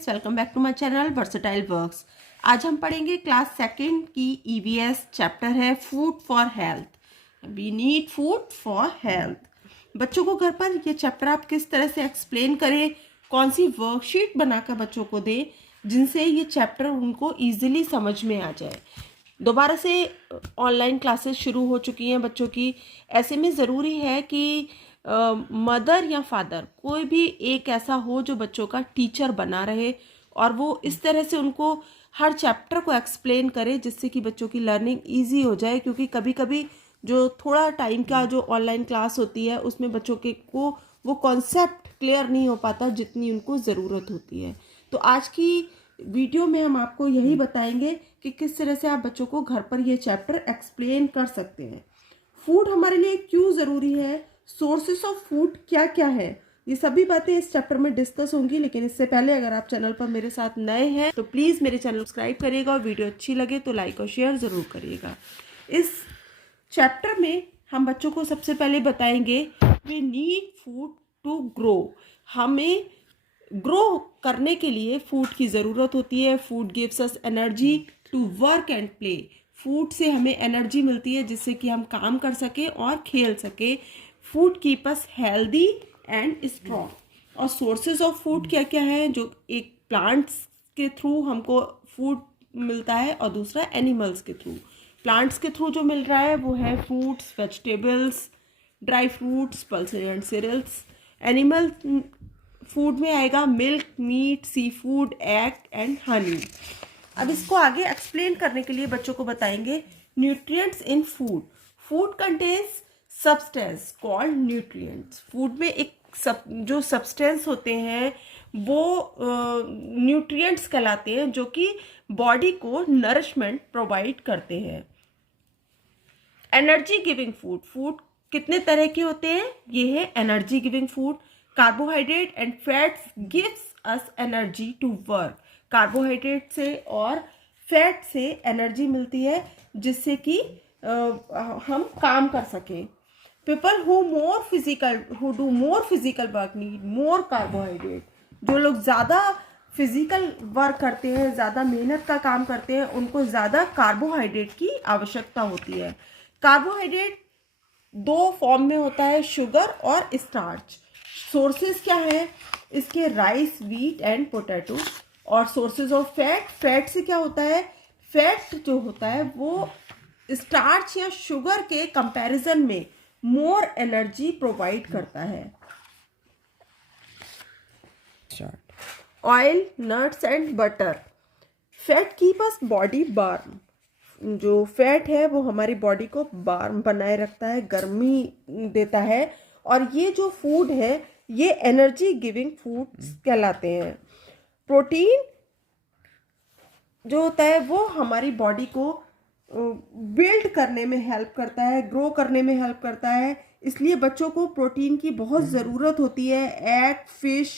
Students, welcome back to my channel versatile works. आज हम पढ़ेंगे क्लास सेकंड की ईवीएस। चैप्टर है food for health. We need food for health. बच्चों को घर पर ये चैप्टर आप किस तरह से एक्सप्लेन करें, कौन सी वर्कशीट बनाकर बच्चों को दें जिनसे ये चैप्टर उनको ईजिली समझ में आ जाए। दोबारा से ऑनलाइन क्लासेस शुरू हो चुकी हैं बच्चों की। ऐसे में ज़रूरी है कि मदर या फादर कोई भी एक ऐसा हो जो बच्चों का टीचर बना रहे और वो इस तरह से उनको हर चैप्टर को एक्सप्लेन करे जिससे कि बच्चों की लर्निंग इजी हो जाए। क्योंकि कभी कभी जो थोड़ा टाइम का जो ऑनलाइन क्लास होती है उसमें बच्चों के को वो कॉन्सेप्ट क्लियर नहीं हो पाता जितनी उनको ज़रूरत होती है। तो आज की वीडियो में हम आपको यही बताएंगे कि किस तरह से आप बच्चों को घर पर ये चैप्टर एक्सप्लेन कर सकते हैं। फूड हमारे लिए क्यों ज़रूरी है, सोर्सेस ऑफ फूड क्या क्या है, ये सभी बातें इस चैप्टर में डिस्कस होंगी। लेकिन इससे पहले अगर आप चैनल पर मेरे साथ नए हैं तो प्लीज़ मेरे चैनल सब्सक्राइब करिएगा और वीडियो अच्छी लगे तो लाइक और शेयर ज़रूर करिएगा। इस चैप्टर में हम बच्चों को सबसे पहले बताएंगे we need food to grow. हमें ग्रो करने के लिए फूड की ज़रूरत होती है। Food gives us energy to work and play. Food से हमें एनर्जी मिलती है जिससे कि हम काम कर सकें और खेल सकें। Food keep us healthy and strong. और सोर्सेज ऑफ फूड क्या क्या है, जो एक प्लांट्स के थ्रू हमको फूड मिलता है और दूसरा एनिमल्स के थ्रू। प्लांट्स के थ्रू जो मिल रहा है वो है fruits, vegetables, dry fruits, pulses and cereals. Animal food में आएगा milk, meat, seafood, egg and honey. अब इसको आगे एक्सप्लेन करने के लिए बच्चों को बताएंगे न्यूट्रिएंट्स इन food. Food contains substance called nutrients. Food में एक जो सब्सटेंस होते हैं वो न्यूट्रिएंट्स कहलाते हैं जो कि बॉडी को नरिशमेंट प्रोवाइड करते हैं। Energy giving food. फूड कितने तरह के होते हैं, ये है energy giving food. Carbohydrate and fats gives us energy to work. Carbohydrate से और फैट से एनर्जी मिलती है जिससे कि हम काम कर सकें। People who do more physical work need more carbohydrate. जो लोग ज़्यादा फिजिकल वर्क करते हैं, ज़्यादा मेहनत का काम करते हैं, उनको ज़्यादा कार्बोहाइड्रेट की आवश्यकता होती है। कार्बोहाइड्रेट दो फॉर्म में होता है, शुगर और स्टार्च। सोर्सेज क्या है इसके, राइस, व्हीट एंड पोटैटो। और सोर्सेज ऑफ फैट, फैट से क्या होता है, फैट जो होता है वो स्टार्च या शुगर के कंपैरिजन में मोर एनर्जी प्रोवाइड करता है। Oil, nuts and butter. Fat keep us body warm. जो फैट है वो हमारी बॉडी को वार्म बनाए रखता है, गर्मी देता है। और ये जो फूड है ये एनर्जी गिविंग फूड्स कहलाते हैं। प्रोटीन जो होता है वो हमारी बॉडी को बिल्ड करने में हेल्प करता है, ग्रो करने में हेल्प करता है। इसलिए बच्चों को प्रोटीन की बहुत ज़रूरत होती है। एग, फिश,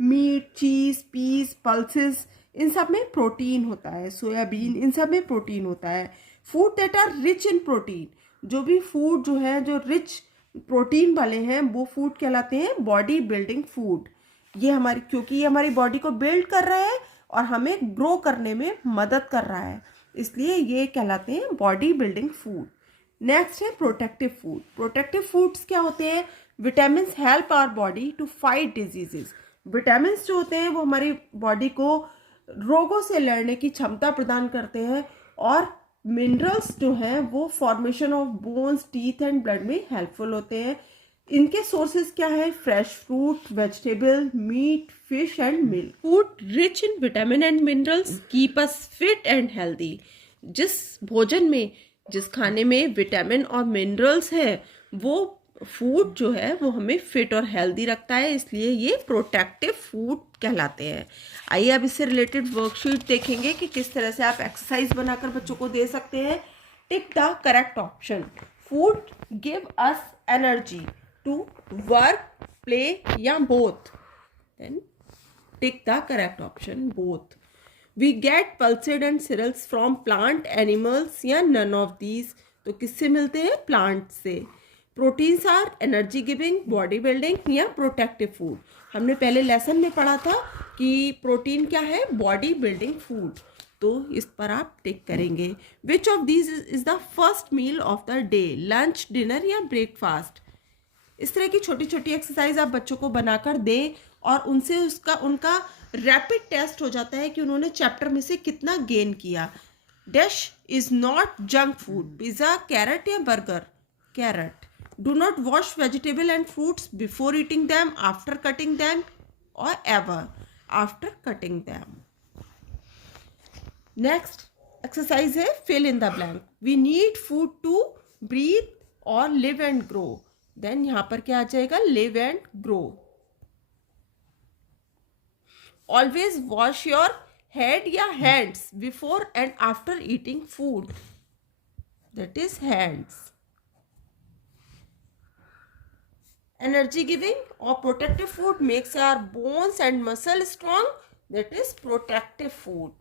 मीट, चीज़, पीस, पल्सेस, इन सब में प्रोटीन होता है। सोयाबीन, इन सब में प्रोटीन होता है। Food that are rich in protein. जो भी फूड जो है जो रिच प्रोटीन वाले हैं वो फूड कहलाते हैं बॉडी बिल्डिंग फूड। ये हमारी, क्योंकि ये हमारी बॉडी को बिल्ड कर रहा है और हमें ग्रो करने में मदद कर रहा है, इसलिए ये कहलाते हैं बॉडी बिल्डिंग फूड। नेक्स्ट है प्रोटेक्टिव फूड। प्रोटेक्टिव फूड्स क्या होते हैं, vitamins help our body to fight diseases. Vitamins जो होते हैं वो हमारी बॉडी को रोगों से लड़ने की क्षमता प्रदान करते हैं। और मिनरल्स जो हैं वो formation of bones, teeth and blood में हेल्पफुल होते हैं। इनके सोर्सेज क्या है, fresh fruit, vegetable, meat, fish and milk. Food rich in vitamin and minerals keep us fit and healthy. जिस भोजन में, जिस खाने में विटामिन और मिनरल्स है वो फूड जो है वो हमें फिट और हेल्दी रखता है, इसलिए ये प्रोटेक्टिव फूड कहलाते हैं। आइए अब इससे रिलेटेड वर्कशीट देखेंगे कि किस तरह से आप एक्सरसाइज बनाकर बच्चों को दे सकते हैं। Tick the correct option. Food give us energy to work, play या both. Then tick the correct option, both. We get pulses and cereals from plant, animals या नन ऑफ दीज। तो किससे मिलते हैं, प्लांट से। Proteins are energy giving, body building या protective food. हमने पहले लेसन में पढ़ा था कि प्रोटीन क्या है, बॉडी बिल्डिंग फूड, तो इस पर आप टिक करेंगे। Which of these is the first meal of the day, lunch, dinner या ब्रेकफास्ट। इस तरह की छोटी छोटी एक्सरसाइज आप बच्चों को बनाकर दें और उनसे उनका रैपिड टेस्ट हो जाता है कि उन्होंने चैप्टर में से कितना गेन किया। Dish is not junk food, pizza, carrot या burger, carrot. Do not wash vegetable and fruits before eating them, after cutting them और ever after cutting them. Next exercise है fill in the blank. We need food to breathe और live and grow. Then यहां पर क्या आ जाएगा, live and grow. Always wash your head या hands before and after eating food, that is hands. Energy giving और protective food makes our bones and muscle strong, that is protective food.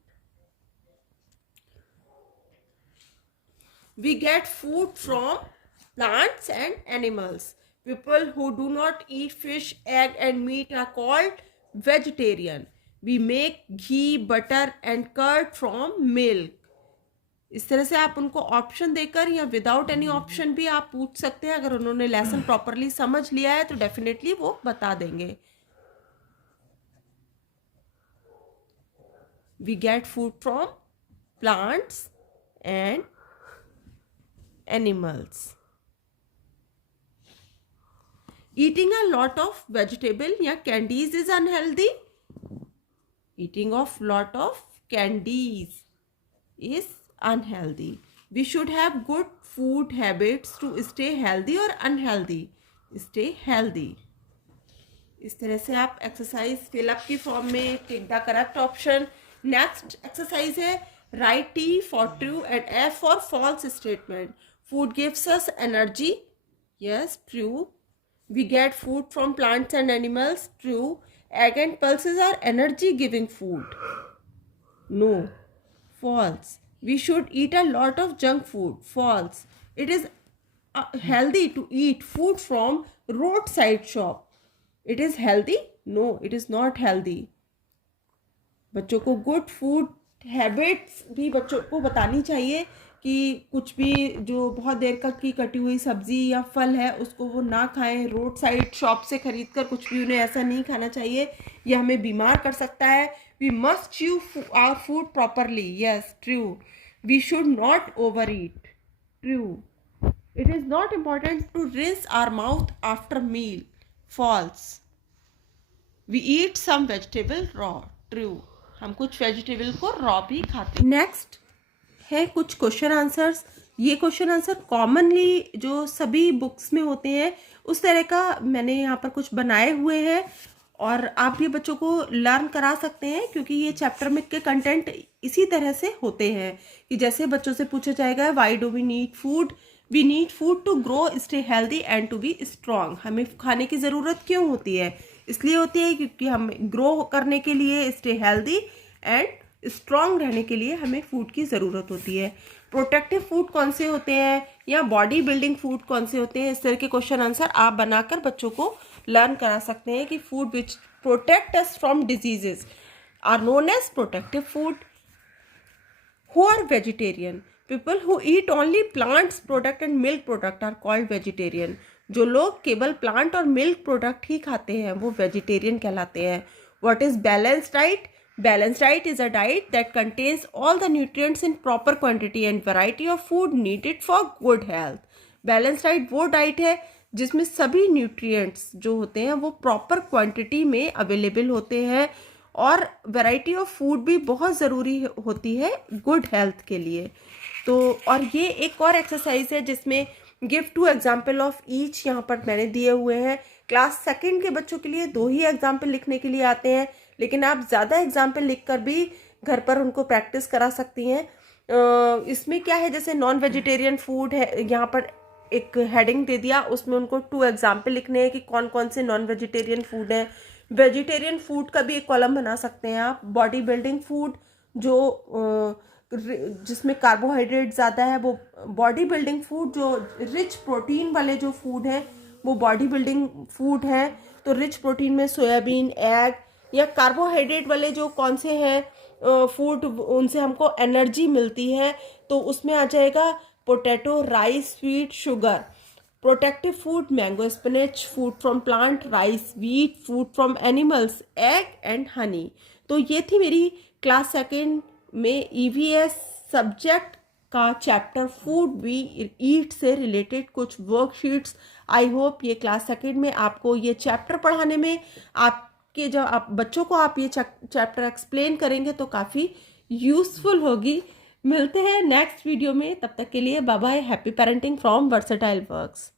We get food from plants and animals. People who do not eat fish, egg and meat are called vegetarian. We make ghee, butter and curd from milk. इस तरह से आप उनको option देकर या without any option भी आप पूछ सकते हैं। अगर उन्होंने लेसन प्रॉपरली समझ लिया है तो डेफिनेटली वो बता देंगे। We get food from plants and animals. Eating a lot of vegetable या candies is unhealthy. Eating of lot of candies is unhealthy. We should have good food habits to stay healthy or unhealthy. Stay healthy. इस तरह से आप exercise fill up की form में टिक the correct option. Next exercise है right T for true and F for false statement. Food gives us energy. Yes, true. We get food from plants and animals. True. Egg and pulses are energy giving food. No. False. We should eat a lot of junk food. False. It is healthy to eat food from roadside shop. It is healthy? No, it is not healthy. बच्चों को good food habits भी बच्चों को बतानी चाहिए कि कुछ भी जो बहुत देर तक की कटी हुई सब्जी या फल है उसको वो ना खाएं। रोड साइड शॉप से खरीद कर कुछ भी उन्हें ऐसा नहीं खाना चाहिए, ये हमें बीमार कर सकता है। We must chew our food properly. Yes, true. We should not overeat. True. It is not important to rinse our mouth after meal. False. We eat some vegetable raw. True. हम कुछ vegetable को raw भी खाते हैं। Next है कुछ question answers. ये question answer commonly जो सभी बुक्स में होते हैं उस तरह का मैंने यहाँ पर कुछ बनाए हुए हैं और आप ये बच्चों को लर्न करा सकते हैं क्योंकि ये चैप्टर में के कंटेंट इसी तरह से होते हैं कि जैसे बच्चों से पूछा जाएगा why do we need food. We need food to grow, stay healthy and to be strong. हमें खाने की ज़रूरत क्यों होती है? इसलिए होती है क्योंकि हम ग्रो करने के लिए, स्टे हेल्दी एंड स्ट्रॉन्ग रहने के लिए हमें फूड की ज़रूरत होती है। प्रोटेक्टिव फूड कौन से होते हैं या बॉडी बिल्डिंग फूड कौन से होते हैं, इस तरह के क्वेश्चन आंसर आप बनाकर बच्चों को लर्न करा सकते हैं कि food which protect us from diseases are known as protective food. Who are vegetarian? People who eat only plants product and milk product are called vegetarian. जो लोग केवल प्लांट और मिल्क प्रोडक्ट ही खाते हैं वो वेजिटेरियन कहलाते हैं। What is balanced diet? Balanced diet is a diet that contains all the nutrients in proper quantity and variety of food needed for good health. Balanced diet वो diet है जिसमें सभी nutrients जो होते हैं वो प्रॉपर क्वांटिटी में available होते हैं और वैरायटी ऑफ फूड भी बहुत ज़रूरी होती है गुड हेल्थ के लिए। तो और ये एक और एक्सरसाइज है जिसमें गिव 2 एग्जाम्पल ऑफ ईच यहाँ पर मैंने दिए हुए हैं। क्लास 2nd के बच्चों के लिए 2 ही एग्जाम्पल लिखने के लिए आते हैं, लेकिन आप ज़्यादा एग्जाम्पल लिखकर भी घर पर उनको प्रैक्टिस करा सकती हैं। इसमें क्या है, जैसे नॉन वेजिटेरियन फूड है, यहाँ पर एक हेडिंग दे दिया, उसमें उनको 2 एग्जाम्पल लिखने हैं कि कौन कौन से नॉन वेजिटेरियन फूड हैं। वेजिटेरियन फूड का भी एक कॉलम बना सकते हैं आप। बॉडी बिल्डिंग फूड जो जिसमें कार्बोहाइड्रेट ज़्यादा है वो बॉडी बिल्डिंग फूड। जो रिच प्रोटीन वाले जो फूड हैं वो बॉडी बिल्डिंग फूड हैं। तो रिच प्रोटीन में सोयाबीन, एग, या कार्बोहाइड्रेट वाले जो कौन से हैं फूड, उनसे हमको एनर्जी मिलती है, तो उसमें आ जाएगा potato, rice, wheat, sugar. Protective food, mango, spinach, food from plant, rice, wheat, food from animals, egg and Honey. तो ये थी मेरी क्लास सेकेंड में ईवीएस सब्जेक्ट का चैप्टर फूड वी ईट से रिलेटेड कुछ वर्कशीट्स। आई होप ये क्लास सेकेंड में आपको ये चैप्टर पढ़ाने में, आपके जब आप बच्चों को आप ये चैप्टर एक्सप्लेन करेंगे तो काफ़ी यूजफुल होगी। मिलते हैं नेक्स्ट वीडियो में, तब तक के लिए bye bye. Happy parenting from versatile works.